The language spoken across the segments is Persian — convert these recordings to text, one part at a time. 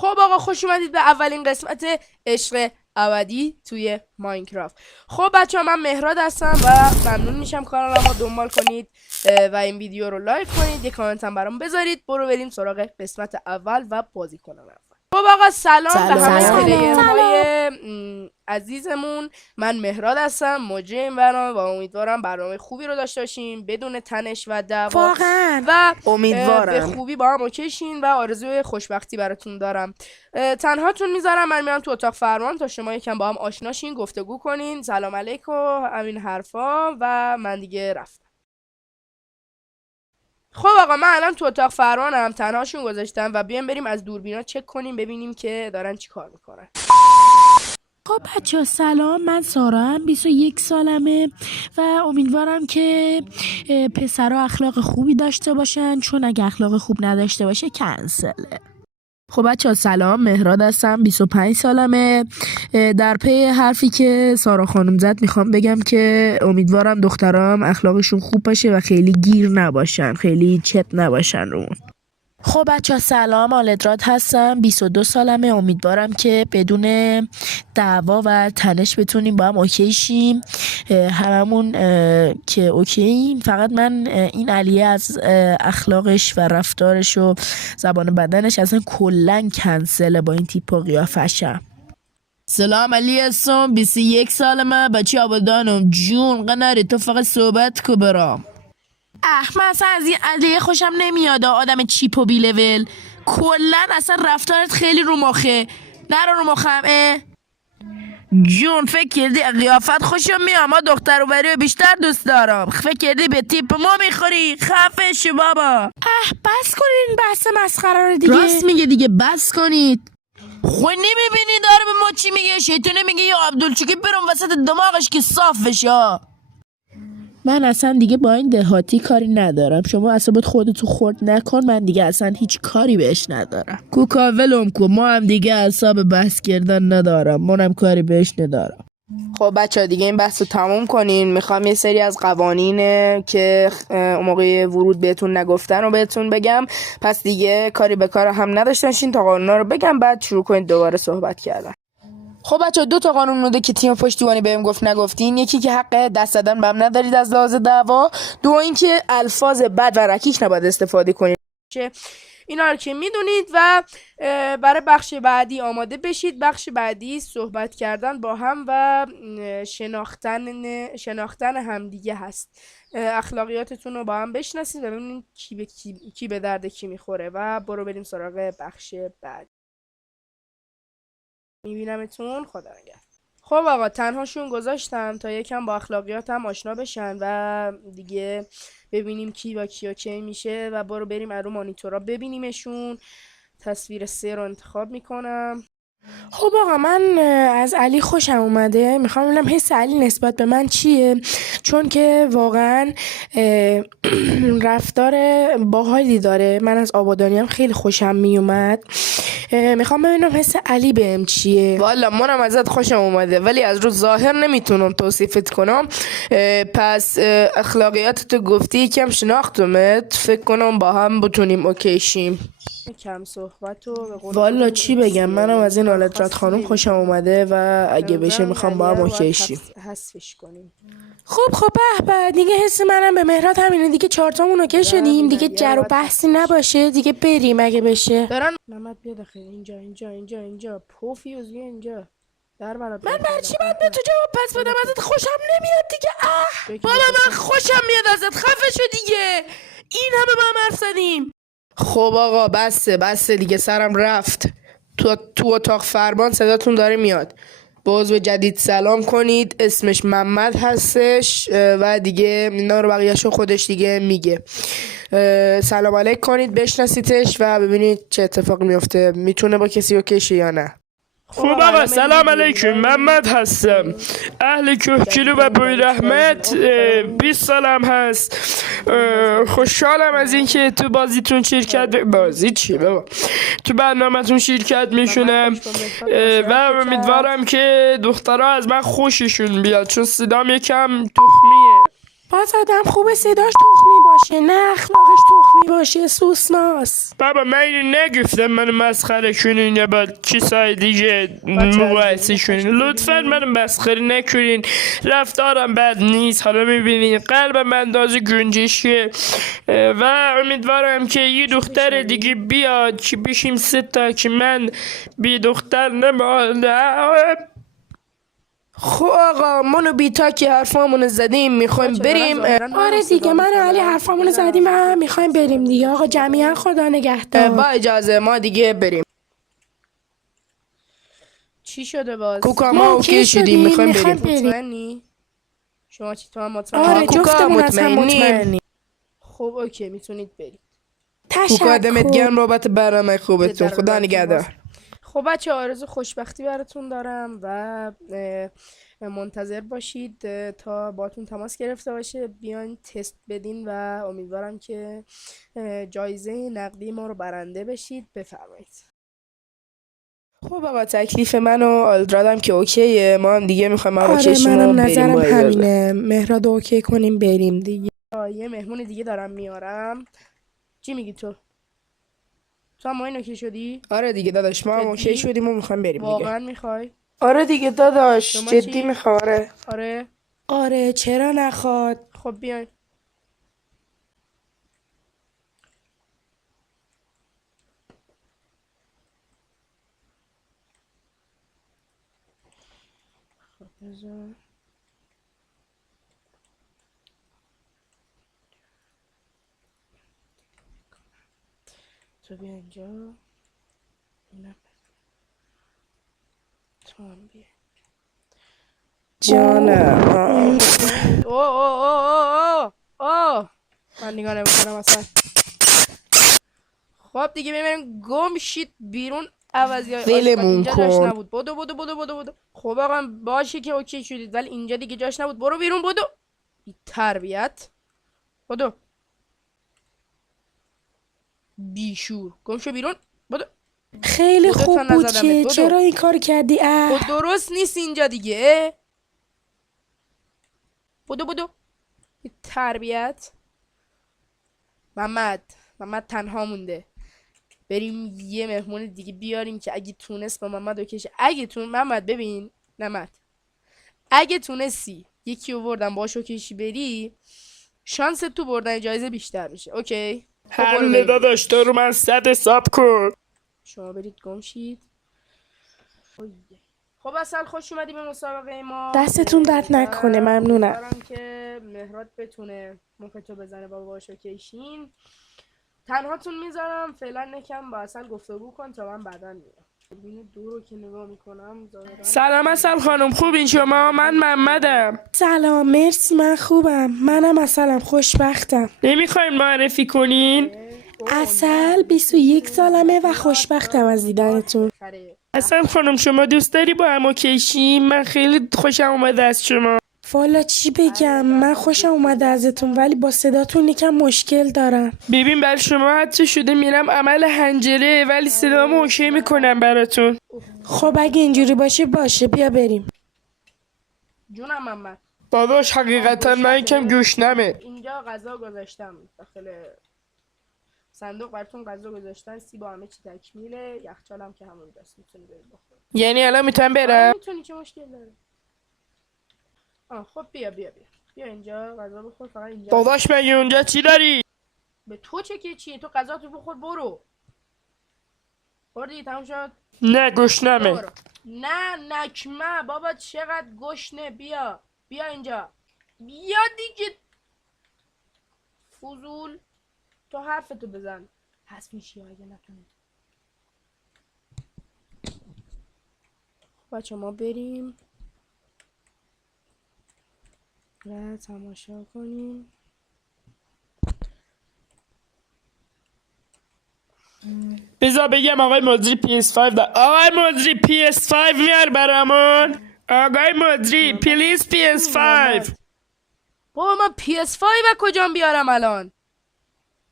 خب آقا خوش اومدید به اولین قسمت عشق ابدی توی ماینکرافت. خب بچه ها، من مهراد هستم و ممنون میشم کانالم رو دنبال کنید و این ویدیو رو لایک کنید، یه کامنت هم برام بذارید. برو بریم سراغ قسمت اول و بازی کنم. خب آقا سلام به همه پلیرهای عزیزمون. من مهراد هستم، مجری این برنامه، و امیدوارم برنامه خوبی رو داشته باشیم بدون تنش و دعوا و امیدوارم به خوبی با هم اوکیشین و آرزوی خوشبختی براتون دارم. تنهاتون میذارم، من میرم تو اتاق فرمان تا شما یکم با هم آشناشین، گفتگو کنین، سلام علیکم، همین حرفا، و من دیگه رفتم. خب آقا من الان تو اتاق فرمانم، تنهاشون گذاشتم و بیایم بریم از دوربینا چک کنیم ببینیم که دارن چی کار میکنن. خب بچه سلام، من سارام، 21 سالمه و امیدوارم که پسرها اخلاق خوبی داشته باشن، چون اگه اخلاق خوب نداشته باشه کنسله. خب بچه سلام، مهراد هستم، 25 سالمه. در پی حرفی که سارا خانم زد میخوام بگم که امیدوارم دخترام اخلاقشون خوب باشه و خیلی گیر نباشن، خیلی چت نباشن رون. خب بچه سلام، آلدراد هستم، 22 سالمه. امیدوارم که بدون دعوا و تنش بتونیم با هم اوکی شیم، هممون که اوکییم. فقط من این علیه از اخلاقش و رفتارش و زبان بدنش اصلا کلن کنسله با این تیپ و قیافشم. سلام علی هستم، 21 سالمه، بچه آبادانم. جون قناری تو فقط صحبت کو برام. من اصلا از این علیه خوشم نمیاد، آدم چیپ و بی لول. کلن اصلا رفتارت خیلی رو مخه. نرو رو مخم. جون فکر کردی قیافت خوشم میاد؟ ما دختر و بری بیشتر دوست دارم. فکر کردی به تیپ ما میخوری؟ خفه شو بابا. بس کنین بحث مسخره رو دیگه. راست میگه دیگه، بس کنید. خود نمیبینی داره به ما چی میگه؟ شیطونه میگه یا عبدالچوکی برم وسط دماغش که صاف بشه. من اصلا دیگه با این دهاتی کاری ندارم. شما اصابت خودتو خورد نکن، من دیگه اصلا هیچ کاری بهش ندارم. کوکا ولم کو، ما هم دیگه اعصاب بحث کردن ندارم، منم کاری بهش ندارم. خب بچه ها دیگه این بحث رو تموم کنین. میخوام یه سری از قوانین که موقع ورود بهتون نگفتن رو بهتون بگم، پس دیگه کاری به کار هم نداشته باشین تا قانونا رو بگم، بعد شروع کنید دوباره صحبت کردن. خب بچه 2 تا قانون بوده که تیم پشتیبانی بهم گفت نگفتین. یکی که حق دست زدن بهم ندارید از لحاظ دعوا، دو اینکه الفاظ بد و رکیک نباید استفاده کنید. اینا رو که میدونید و برای بخش بعدی آماده بشید. بخش بعدی صحبت کردن با هم و شناختن همدیگه هست. اخلاقیاتتون رو با هم بشناسید و ببینید کی به درد کی میخوره و برو بریم سراغ بخش بعد. میبینمتون، خدا نگهدار. خب آقا تنهاشون گذاشتم تا یکم با اخلاقیات هم آشنا بشن و دیگه ببینیم کی با کی اوکی میشه و برو بریم رو مانیتورا ببینیمشون. تصویر 3 رو انتخاب میکنم. خب آقا من از علی خوشم اومده، میخوام ببینم حس علی نسبت به من چیه، چون که واقعا رفتار باحالی داره. من از آبادانیم خیلی خوشم میومد. میخوام ببینم حس علی بهم چیه. والا منم ازت خوشم اومده ولی از رو ظاهر نمیتونم توصیفت کنم. پس اخلاقیاتتو گفتی، یکم شناختمت، فکر کنم با هم بتونیم اوکی شیم. کم صحبتو والا چی بگم، منم از این آلدراد خانم خوشم اومده و اگه بشه میخوام با هم اوکی شیم. حذفش کنیم. خب به دیگه حس منم به مهراد همینه دیگه. 4 تامون اوکی شدیم دیگه، جر و بحثی نباشه دیگه، بریم اگه بشه. محمد بیا داخل. اینجا پوفیوز بیا اینجا. من برای چی باید به تو جواب پس بدم؟ ازت خوشم نمیاد دیگه. بابا من خوشم میاد ازت، خفه شو دیگه. این همه با هم حرف زدیم. خب آقا بسه دیگه، سرم رفت. تو اتاق فرمان صداتون داره میاد. به عضو جدید سلام کنید، اسمش محمد هستش و دیگه اینا رو بقیه‌شو خودش دیگه میگه. سلام علیک کنید، بشناسیدش و ببینید چه اتفاقی میفته، میتونه با کسی اوکیشه یا نه. خب آقا سلام علیکم، محمد هستم، اهل کوهگیلو و بوی رحمت، 20 سالم هست. خوشحالم از اینکه تو بازیتون بازی چی بابا، تو برنامه‌تون شرکت میکنم و امیدوارم که دخترها از من خوششون بیاد، چون صدام یکم تخمیه. باز آدم خوبه صداش تخمی باشه، نه اخلاقش تخمی باشه سوسماس. بابا من اینو نگفتم منو مسخره کنین یا با چیزهای دیگه مقایسه کنین. لطفا منو مسخره نکنین. رفتارم بد نیست. حالا میبینین قلبم اندازه گنجشه و امیدوارم که یه دختر دیگه بیاد که بشیم 3 تا که من بی دختر نمالم. خب آقا منو بیتا که حرفامونو زدیم میخوایم بریم. آره دیگه من و علی حرفامونو زدیم و میخوایم بریم دیگه. آقا جمعیت خدا نگهدار. با اجازه ما دیگه بریم. چی شده باز؟ ما کوکا ما اوکی اوکی شدیم شدیم، میخوایم میخوایم بریم. بریم. مطمئنی؟ شما چی تو هم مطمئنی؟ آره کوکا جفتمون از هم مطمئنیم. خب اوکی میتونید برید. تشکر. کوکا دمت گرم بابت برنامه خوبتون. خدا نگهدار. خب بچه آرزو خوشبختی براتون دارم و منتظر باشید تا باتون تماس گرفته باشه بیاین تست بدین و امیدوارم که جایزه نقدی ما رو برنده بشید. بفرمایید. خب آقا تکلیف من و آلدرادم که اوکیه. ما هم دیگه میخوایم آره منم نظرم همینه. مهراد اوکی کنیم بریم دیگه. یه مهمون دیگه دارم میارم. چی میگی تو؟ تو هم این اوکی شدی؟ آره دیگه داداش ما هم اوکی شدیم و میخوایم بریم دیگه. واقعا میخوای؟ آره دیگه داداش شما جدی چی؟ میخوام. آره آره چرا نخواد. خب بیاین. خب بذار تو بیا اینجا. اینم تو هم بیا. جانم. اوه من نگاه نمیکنم اصلا. خب دیگه ببینیم گم شید بیرون. عوضی های ولمون اینجا جاش کن. نبود. بدو. خب آقا باشه که اوکی شدید ولی اینجا دیگه جاش نبود. برو بیرون بدو. بی تربیت. بدو. بیشور. گم شو بیرون. بدو. خیلی خودت خوب هم بود نزدمت. که بدو. چرا این کار کردی. خب درست نیست اینجا دیگه. بدو. بی تربیت. محمد تنها مونده. بریم یه مهمون دیگه بیاریم که اگه تونست با محمد بکشه. محمد ببین محمد اگه تونستی یکی رو بردن باشو کشی بری شانس تو بردن جایزه بیشتر میشه. اوکی خب برو حل بریم. داداش تو رو من 100 حساب کن. شما برید گم شید. خب اصلا خوش اومدی به مسابقه ما. دستتون درد نکنه ممنونم. امیدوارم که مهراد بتونه مفتو بزنه با باشو کشین. تنهاتون میذارم فعلا. نکم با اصل گفتگو کن تا من بعدا میام. ببین دور رو که نگاه میکنم سلام اصل خانم خوبین شما؟ من محمدم. سلام مرسی من خوبم. منم اصلم خوشبختم. نمیخواین معرفی کنین؟ اصل 21 سالمه و خوشبختم از دیدنتون. اصل خانم شما دوست داری با هم کشیم؟ من خیلی خوشم اومده از شما. والا چی بگم من خوشم اومده ازتون ولی با صداتون یکم مشکل دارم. ببین بر شما حتی شده میرم عمل حنجره ولی صدامو اوکی میکنم براتون. خب اگه اینجوری باشه بیا بریم. جونم محمد. داداش حقیقتا من یکم گوشنمه. اینجا غذا گذاشتم داخل صندوق براتون. غذا گذاشتن. سیب و همه چی تکمیله. یخچالم که همونجاست میتونی بری بخور. یعنی الان میتونم برم؟ میتونی چه مشکل داره؟ خب بیا اینجا غذا بخور. فقط اینجا داداش مگه اونجا چی داری؟ به تو چه که چیه؟ تو غذا تو بخور برو. خوردی تموم شد؟ نه گوشنمه. برو. نه نکمه بابا چقدر گشنه. بیا اینجا. بیا دیگه فضول. تو حرفتو بزن. حس میشی اگه نتونی. بچه ما بریم و تماشا کنیم. بذار بگم آقای مدری PS5 آقای مدری PS5 میار برامون. آقای مدری پلیز PS5. بابا من PS5 کجا بیارم الان؟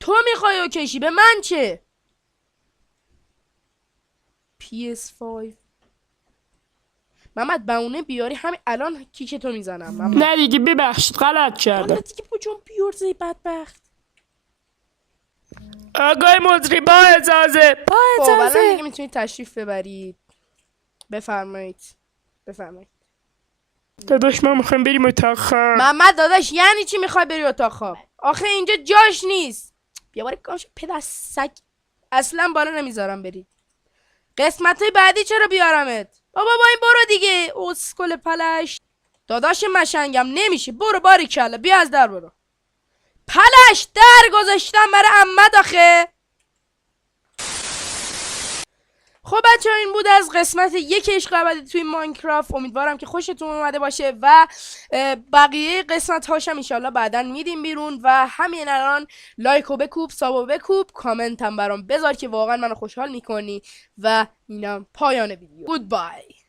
تو میخوای اوکیشی به من چه؟ PS5 محمد بهونه بیاری همین الان کیک تو میزنم. محمد نه دیگه ببخشید غلط کردم. دیگه بجون بیار زی بدبخت. آقای مدری با اجازه. با خب الان اجازه. دیگه میتونید تشریف ببرید. بفرمایید. داداش ما میخوایم بریم اتاق خواب. محمد داداش یعنی چی میخوای بری اتاق خواب؟ آخه اینجا جاش نیست. بیا باره کامش پدر سگ. اصلا بالا نمیذارم برید. قسمت بعدی چرا بیارمت؟ بابا با این برو دیگه. اسکل پلش. داداش مشنگم نمیشه. برو باری کلا. بیا از در برو. پلش در گذاشتم برای عمد آخه. خب بچه ها این بود از قسمت یک عشق ابدی توی ماینکرافت. امیدوارم که خوشتون اومده باشه و بقیه قسمت هاشم انشالله بعدا میدیم بیرون. و همین الان لایکو بکوب، سابو بکوب، کامنت هم برام بذار که واقعا منو خوشحال میکنی. و اینم پایان ویدیو. گودبای.